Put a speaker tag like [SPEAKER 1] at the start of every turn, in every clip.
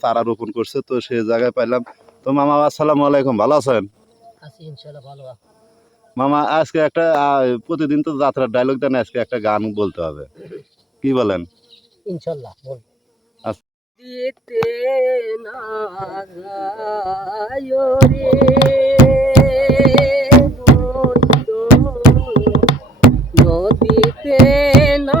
[SPEAKER 1] চারা রোপণ করছে তো সে জায়গায় পাইলাম। তো মামা আসসালামু আলাইকুম ভালো আছেন? মামা আজকে একটা প্রতিদিন তো যাত্রার ডায়লগ দেন আজকে একটা গান বলতে হবে। কি বলেন?
[SPEAKER 2] ইনশাল্লাহ বল।
[SPEAKER 1] আচ্ছা।
[SPEAKER 2] দিতে না রে নদীতে না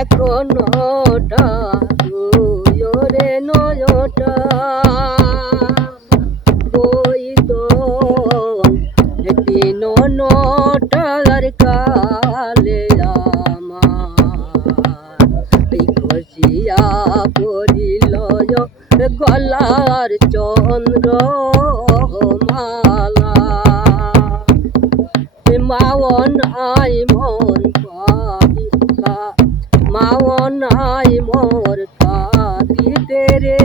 [SPEAKER 2] এখনোটা তুইরে নয়টা। বই তো তিন নটার কালে আমার খসিয়া পড়িল গলার চন্দ্র মাওন আই নাই মোর কাঁদিতে রে।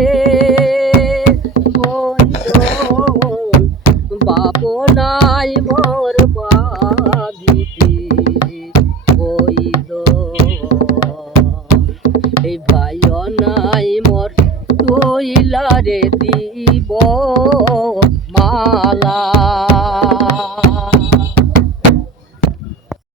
[SPEAKER 2] বাপ নাই মোর বাদিতে ওই এই ভাই নাই মোর তৈলারে দিব। মালা